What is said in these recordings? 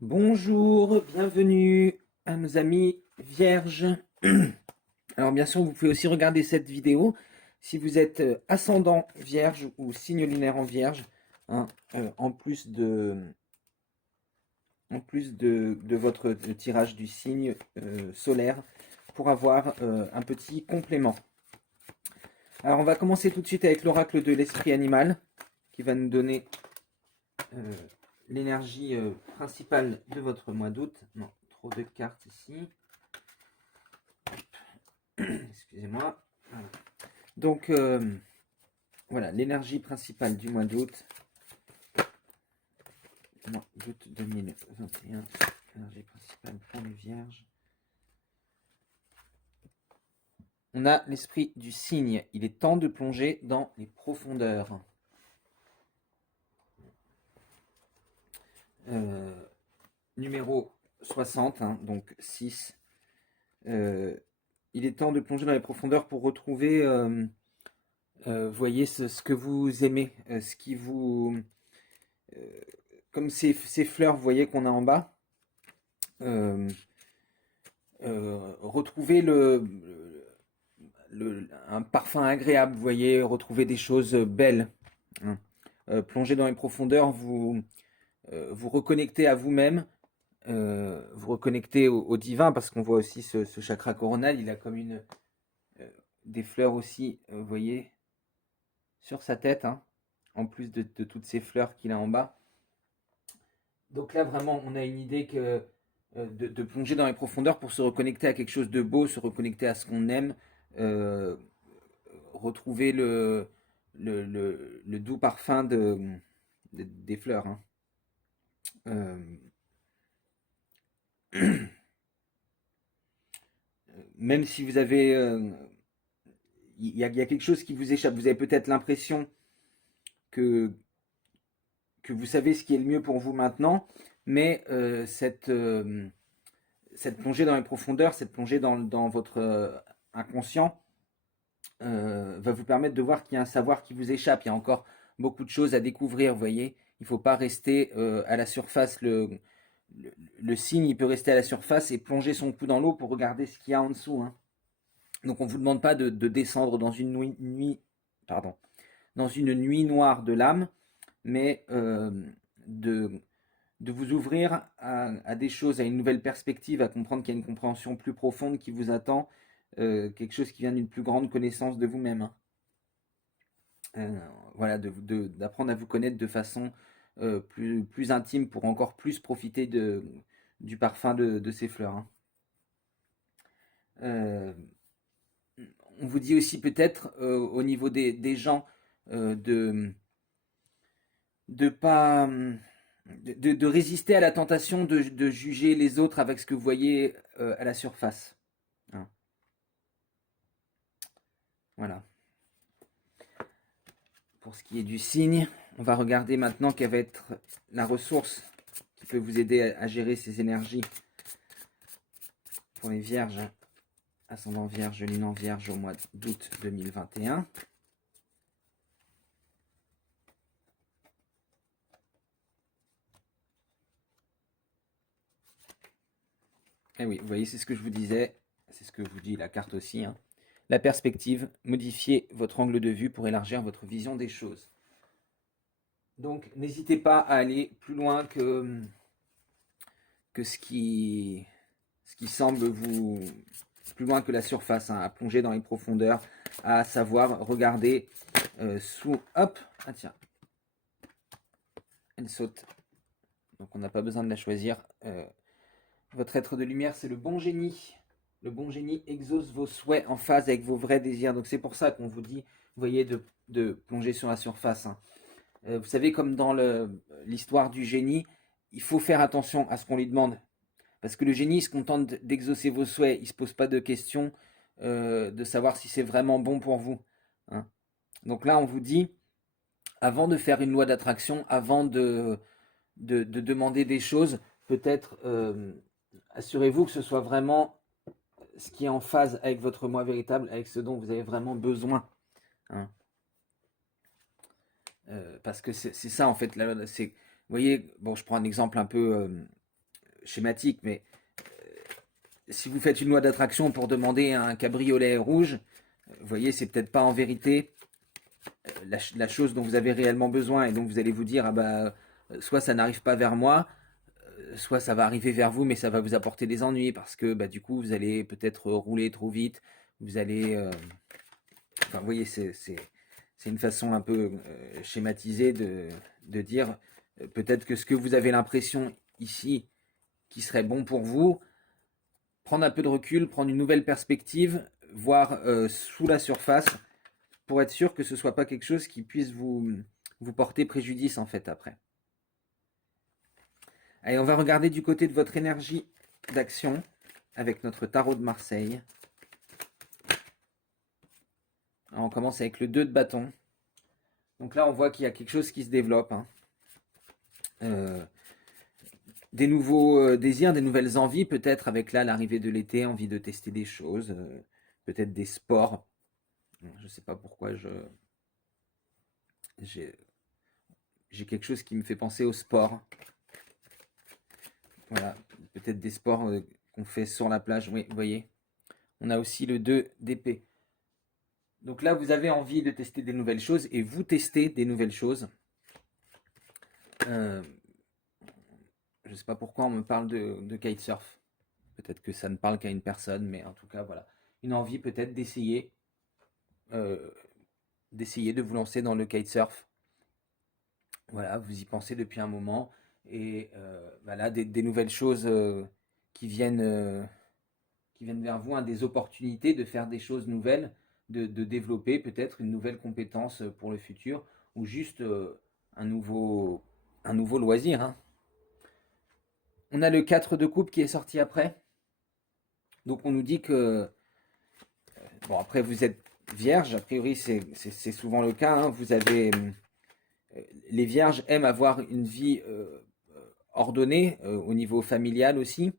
Bonjour, bienvenue à nos amis vierges. Alors bien sûr, vous pouvez aussi regarder cette vidéo si vous êtes ascendant vierge ou signe lunaire en vierge, hein, en plus de votre tirage du signe solaire pour avoir un petit complément. Alors on va commencer tout de suite avec l'oracle de l'esprit animal qui va nous donner euh, l'énergie principale de votre mois d'août. Non, trop de cartes ici. Excusez-moi. Voilà. Donc, voilà, l'énergie principale du mois d'août. Mois d'août 2021. L'énergie principale pour les vierges. On a l'esprit du cygne. Il est temps de plonger dans les profondeurs. Numéro 60, hein, donc 6. Il est temps de plonger dans les profondeurs pour retrouver, voyez, ce que vous aimez, ce qui vous... euh, comme ces fleurs, vous voyez, qu'on a en bas. Euh, Retrouver un parfum agréable, vous voyez, retrouver des choses belles, hein. Plonger dans les profondeurs, vous reconnectez à vous-même, vous reconnectez au divin, parce qu'on voit aussi ce chakra coronal, il a comme euh, des fleurs aussi, vous voyez, sur sa tête, hein, en plus de toutes ces fleurs qu'il a en bas. Donc là, vraiment, on a une idée de plonger dans les profondeurs pour se reconnecter à quelque chose de beau, se reconnecter à ce qu'on aime, euh, retrouver le doux parfum des fleurs, hein. Euh, Même si vous avez... y a quelque chose qui vous échappe, vous avez peut-être l'impression que, que vous savez ce qui est le mieux pour vous maintenant, mais cette plongée dans les profondeurs, cette plongée dans votre inconscient, va vous permettre de voir qu'il y a un savoir qui vous échappe. Il y a encore beaucoup de choses à découvrir, vous voyez. Il ne faut pas rester à la surface. Le cygne, il peut rester à la surface et plonger son cou dans l'eau pour regarder ce qu'il y a en dessous, hein. Donc on ne vous demande pas de descendre dans une pardon, dans une nuit noire de l'âme, mais de, de vous ouvrir à des choses, à une nouvelle perspective, à comprendre qu'il y a une compréhension plus profonde qui vous attend, quelque chose qui vient d'une plus grande connaissance de vous-même, hein. Euh, voilà, d'apprendre à vous connaître de façon plus intime pour encore plus profiter du parfum de ces fleurs, hein. Euh, on vous dit aussi peut-être au niveau des gens de pas de résister à la tentation de juger les autres avec ce que vous voyez à la surface, hein. Voilà. Pour ce qui est du signe, on va regarder maintenant quelle va être la ressource qui peut vous aider à gérer ces énergies pour les vierges, ascendant vierge, lune en vierge au mois d'août 2021. Et oui, vous voyez, c'est ce que je vous disais, c'est ce que vous dit la carte aussi, hein. La perspective, modifiez votre angle de vue pour élargir votre vision des choses. Donc, n'hésitez pas à aller plus loin que ce qui semble vous... plus loin que la surface, hein, à plonger dans les profondeurs, à savoir regarder sous... Hop, ah tiens, elle saute. Donc on n'a pas besoin de la choisir. Votre être de lumière, c'est le bon génie. Le bon génie exauce vos souhaits en phase avec vos vrais désirs. Donc c'est pour ça qu'on vous dit, vous voyez, de plonger sur la surface, hein. Vous savez, comme dans l'histoire du génie, il faut faire attention à ce qu'on lui demande. Parce que le génie, il se contente d'exaucer vos souhaits. Il ne se pose pas de questions de savoir si c'est vraiment bon pour vous, hein. Donc là, on vous dit, avant de faire une loi d'attraction, avant de demander des choses, peut-être assurez-vous que ce soit vraiment ce qui est en phase avec votre moi véritable, avec ce dont vous avez vraiment besoin, hein. Parce que c'est ça en fait. Là, vous voyez, bon, je prends un exemple un peu schématique, mais si vous faites une loi d'attraction pour demander un cabriolet rouge, vous voyez, c'est peut-être pas en vérité la chose dont vous avez réellement besoin, et donc vous allez vous dire, ah bah, soit ça n'arrive pas vers moi, soit ça va arriver vers vous, mais ça va vous apporter des ennuis, parce que bah, du coup, vous allez peut-être rouler trop vite, vous allez... enfin, vous voyez, c'est une façon un peu schématisée de dire, peut-être que ce que vous avez l'impression ici, qui serait bon pour vous, prendre un peu de recul, prendre une nouvelle perspective, voir sous la surface, pour être sûr que ce ne soit pas quelque chose qui puisse vous porter préjudice en fait après. Allez, on va regarder du côté de votre énergie d'action avec notre tarot de Marseille. Alors, on commence avec le 2 de bâton. Donc là, on voit qu'il y a quelque chose qui se développe. Hein. Des nouveaux désirs, des nouvelles envies, peut-être avec là l'arrivée de l'été, envie de tester des choses, peut-être des sports. Je ne sais pas pourquoi j'ai quelque chose qui me fait penser au sport. Voilà, peut-être des sports qu'on fait sur la plage. Oui, vous voyez. On a aussi le 2 d'épée. Donc là, vous avez envie de tester des nouvelles choses et vous testez des nouvelles choses. Je ne sais pas pourquoi on me parle de kitesurf. Peut-être que ça ne parle qu'à une personne, mais en tout cas, voilà. Une envie peut-être euh, d'essayer de vous lancer dans le kitesurf. Voilà, vous y pensez depuis un moment. Et voilà, des nouvelles choses qui viennent vers vous, hein, des opportunités de faire des choses nouvelles, de développer peut-être une nouvelle compétence pour le futur, ou juste un, nouveau, un nouveau loisir. Hein. On a le 4 de coupe qui est sorti après. Donc on nous dit que, bon après vous êtes vierge, a priori c'est souvent le cas, hein. Vous avez, les vierges aiment avoir une vie ordonnée au niveau familial aussi.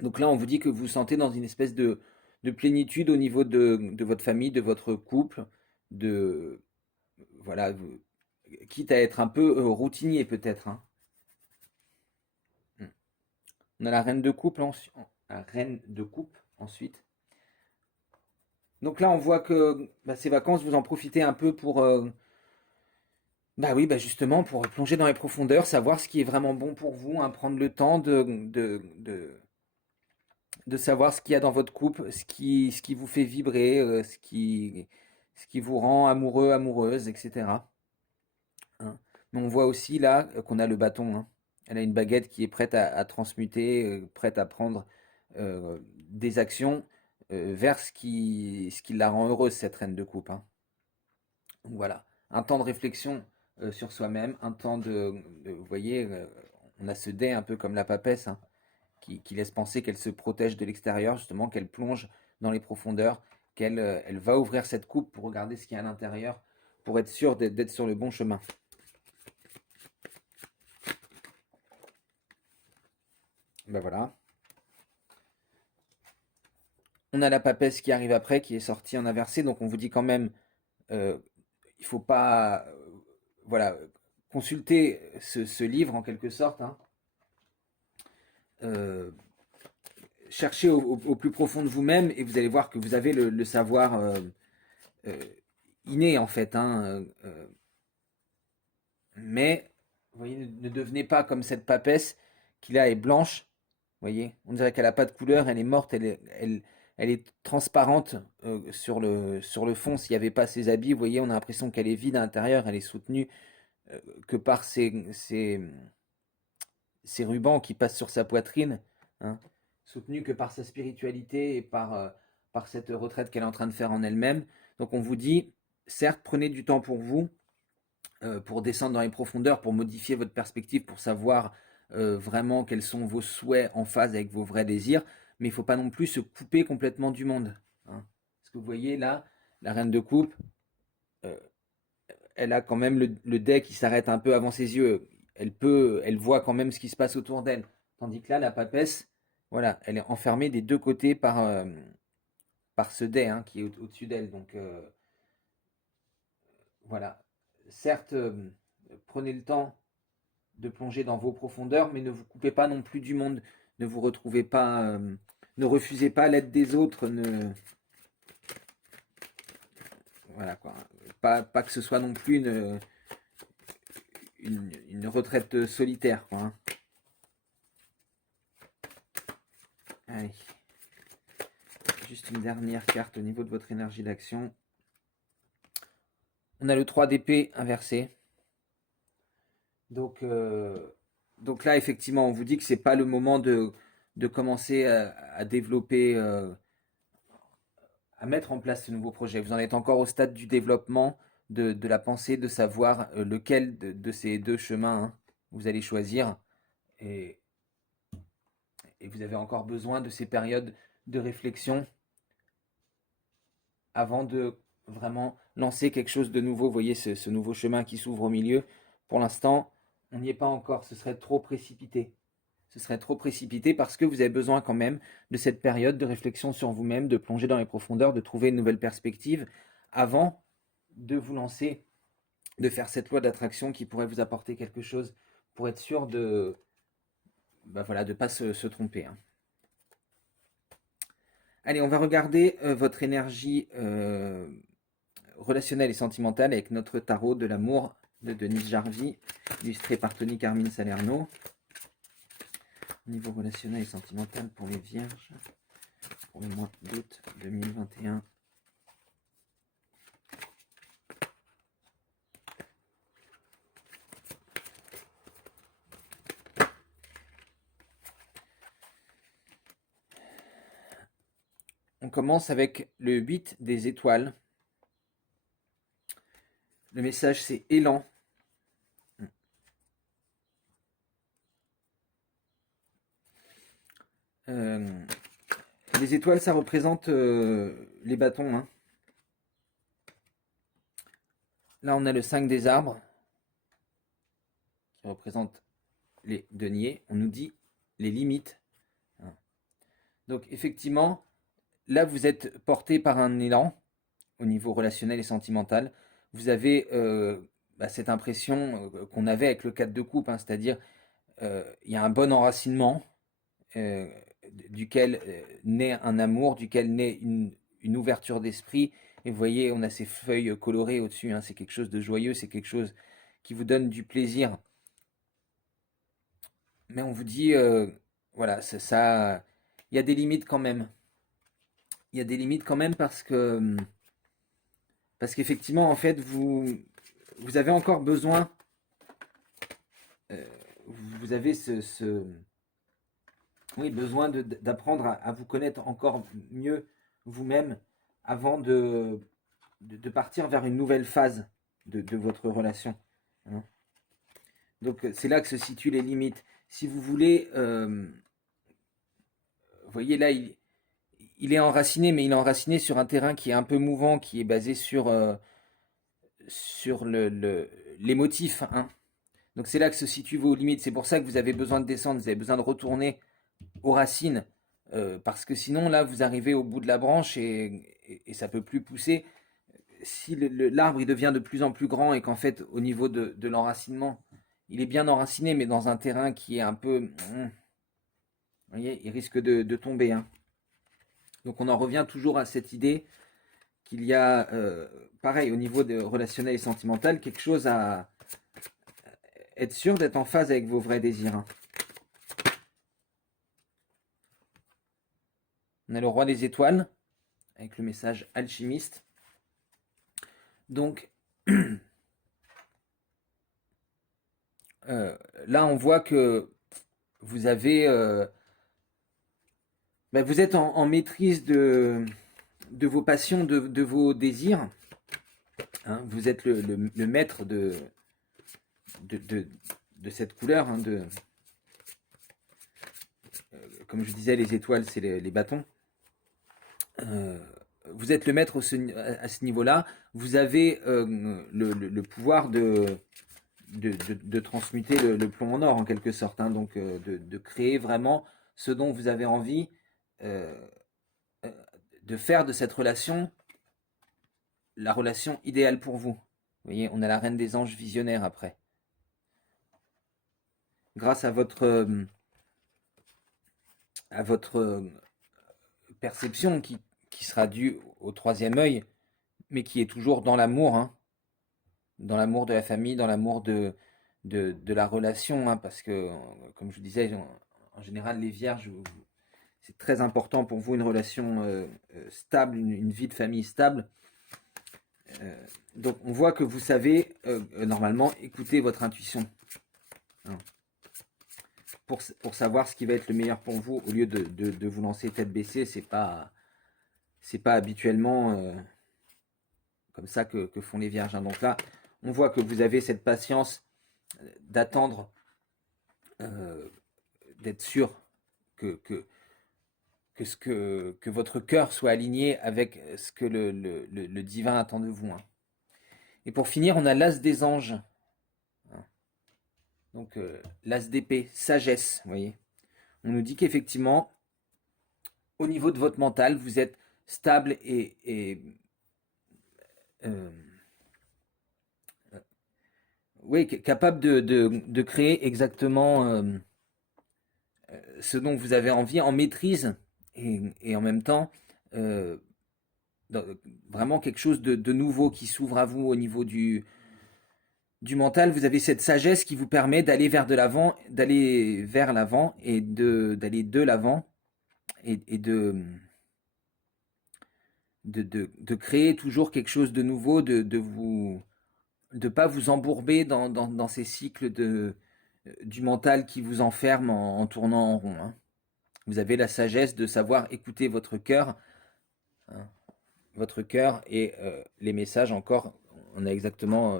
Donc là on vous dit que vous vous sentez dans une espèce de plénitude au niveau de votre famille, de votre couple, de voilà, quitte à être un peu routinier peut-être. Hein. On a la reine de coupe, la reine de coupe ensuite. Donc là, on voit que bah, ces vacances, vous en profitez un peu pour, bah oui, bah justement, pour plonger dans les profondeurs, savoir ce qui est vraiment bon pour vous, hein, prendre le temps de savoir ce qu'il y a dans votre couple, ce qui vous fait vibrer, ce qui vous rend amoureux, amoureuse, etc. Hein. Mais on voit aussi là qu'on a le bâton. Hein. Elle a une baguette qui est prête à transmuter, prête à prendre des actions vers ce qui la rend heureuse, cette reine de coupe. Hein. Donc voilà, un temps de réflexion sur soi-même, un temps vous voyez, on a ce dé un peu comme la papesse, hein, qui laisse penser qu'elle se protège de l'extérieur, justement, qu'elle plonge dans les profondeurs, qu'elle elle va ouvrir cette coupe pour regarder ce qu'il y a à l'intérieur, pour être sûre d'être sur le bon chemin. Ben voilà. On a la papesse qui arrive après, qui est sortie en inversé, donc on vous dit quand même, euh, il faut pas, voilà, consulter ce livre en quelque sorte. Hein. Euh, cherchez au plus profond de vous-même et vous allez voir que vous avez le savoir euh, inné en fait. Hein, mais, vous voyez, ne devenez pas comme cette papesse qui là est blanche. Vous voyez, on dirait qu'elle n'a pas de couleur, elle est morte, elle est transparente sur le fond. S'il n'y avait pas ses habits, vous voyez, on a l'impression qu'elle est vide à l'intérieur, elle est soutenue que par ces rubans qui passent sur sa poitrine, hein, soutenue que par sa spiritualité et par cette retraite qu'elle est en train de faire en elle-même. Donc on vous dit, certes, prenez du temps pour descendre dans les profondeurs, pour modifier votre perspective, pour savoir vraiment quels sont vos souhaits en phase avec vos vrais désirs, mais il ne faut pas non plus se couper complètement du monde. Hein. Parce que vous voyez là, la reine de coupe, euh, elle a quand même le dé qui s'arrête un peu avant ses yeux. Elle voit quand même ce qui se passe autour d'elle. Tandis que là, la papesse, voilà, elle est enfermée des deux côtés par ce dé hein, qui est au-dessus d'elle. Donc voilà, certes, prenez le temps de plonger dans vos profondeurs, mais ne vous coupez pas non plus du monde. Ne vous retrouvez pas, ne refusez pas l'aide des autres. Voilà quoi. Pas que ce soit non plus une retraite solitaire, quoi, hein. Allez. Juste une dernière carte au niveau de votre énergie d'action. On a le 3 d'épée inversé. Donc là, effectivement, on vous dit que c'est pas le moment de commencer à développer, à mettre en place ce nouveau projet. Vous en êtes encore au stade du développement, de la pensée, de savoir lequel de ces deux chemins, hein, vous allez choisir. Et, et vous avez encore besoin de ces périodes de réflexion avant de vraiment lancer quelque chose de nouveau. Vous voyez ce nouveau chemin qui s'ouvre au milieu. Pour l'instant, on n'y est pas encore. Ce serait trop précipité. Ce serait trop précipité parce que vous avez besoin quand même de cette période de réflexion sur vous-même, de plonger dans les profondeurs, de trouver une nouvelle perspective avant de vous lancer, de faire cette loi d'attraction qui pourrait vous apporter quelque chose pour être sûr de voilà, de ne pas se tromper, hein. Allez, on va regarder votre énergie relationnelle et sentimentale avec notre tarot de l'amour de Denise Jarvie, illustré par Tony Carmine Salerno. Niveau relationnel et sentimental pour les vierges, pour le mois d'août 2021. On commence avec le 8 des étoiles. Le message, c'est élan. Les étoiles, ça représente les bâtons, hein. Là, on a le 5 des arbres, qui représente les deniers. On nous dit les limites, hein. Donc, effectivement, là, vous êtes porté par un élan au niveau relationnel et sentimental. Vous avez cette impression qu'on avait avec le 4 de coupe, hein, c'est-à-dire il y a un bon enracinement euh, duquel naît un amour, duquel naît une ouverture d'esprit. Et vous voyez, on a ces feuilles colorées au-dessus, hein, c'est quelque chose de joyeux, c'est quelque chose qui vous donne du plaisir. Mais on vous dit, voilà, ça, il y a des limites quand même. Il y a des limites quand même parce qu'effectivement, en fait, vous avez encore besoin, euh, vous avez oui, besoin d'apprendre à vous connaître encore mieux vous-même avant de partir vers une nouvelle phase de votre relation, hein. Donc c'est là que se situent les limites. Si vous voulez, vous voyez là, il est enraciné, mais il est enraciné sur un terrain qui est un peu mouvant, qui est basé sur l'émotif, hein. Donc c'est là que se situent vos limites. C'est pour ça que vous avez besoin de descendre, vous avez besoin de retourner aux racines, parce que sinon là vous arrivez au bout de la branche et ça peut plus pousser. Si l'arbre il devient de plus en plus grand et qu'en fait au niveau de l'enracinement il est bien enraciné mais dans un terrain qui est un peu, vous voyez, il risque de tomber, hein. Donc on en revient toujours à cette idée qu'il y a, pareil au niveau de relationnel et sentimental, quelque chose à être sûr d'être en phase avec vos vrais désirs, hein. On a le roi des étoiles avec le message alchimiste. Donc là, on voit que vous avez, vous êtes en maîtrise de vos passions, de vos désirs, hein. Vous êtes le maître de, de, de cette couleur, hein, comme je disais, les étoiles, c'est les bâtons. Euh, vous êtes le maître à ce niveau-là. Vous avez le pouvoir de transmuter le plomb en or en quelque sorte, hein, donc de créer vraiment ce dont vous avez envie, euh, de faire de cette relation la relation idéale pour vous. Vous voyez, on a la reine des anges visionnaire après. grâce à votre perception qui sera due au troisième œil, mais qui est toujours dans l'amour, hein, dans l'amour de la famille, dans l'amour de la relation, hein, parce que, comme je vous disais, en général, les vierges, c'est très important pour vous une relation stable, une vie de famille stable. Donc on voit que vous savez normalement écouter votre intuition, hein, pour savoir ce qui va être le meilleur pour vous au lieu de vous lancer tête baissée. C'est pas habituellement comme ça que font les vierges, hein. Donc là, on voit que vous avez cette patience d'attendre, d'être sûr que, que, que votre cœur soit aligné avec ce que le divin attend de vous, hein. Et pour finir, on a l'as des anges. Donc l'as d'épée, sagesse, vous voyez. On nous dit qu'effectivement, au niveau de votre mental, vous êtes stable et euh, oui, capable de créer exactement ce dont vous avez envie, en maîtrise et en même temps euh, vraiment quelque chose de nouveau qui s'ouvre à vous au niveau du mental. Vous avez cette sagesse qui vous permet d'aller vers l'avant et d'aller de l'avant et de créer toujours quelque chose de nouveau, de pas vous embourber dans ces cycles du mental qui vous enferment en tournant en rond, hein. Vous avez la sagesse de savoir écouter hein, votre cœur et les messages encore. On a exactement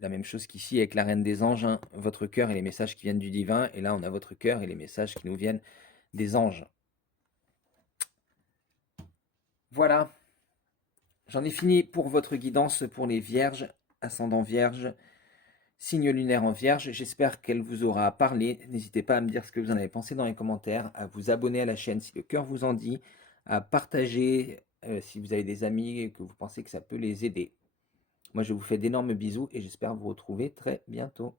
la même chose qu'ici avec la Reine des Anges, hein, votre cœur et les messages qui viennent du divin. Et là, on a votre cœur et les messages qui nous viennent des anges. Voilà, j'en ai fini pour votre guidance pour les vierges, ascendant vierge, signe lunaire en vierge. J'espère qu'elle vous aura parlé. N'hésitez pas à me dire ce que vous en avez pensé dans les commentaires, à vous abonner à la chaîne si le cœur vous en dit, à partager si vous avez des amis et que vous pensez que ça peut les aider. Moi, je vous fais d'énormes bisous et j'espère vous retrouver très bientôt.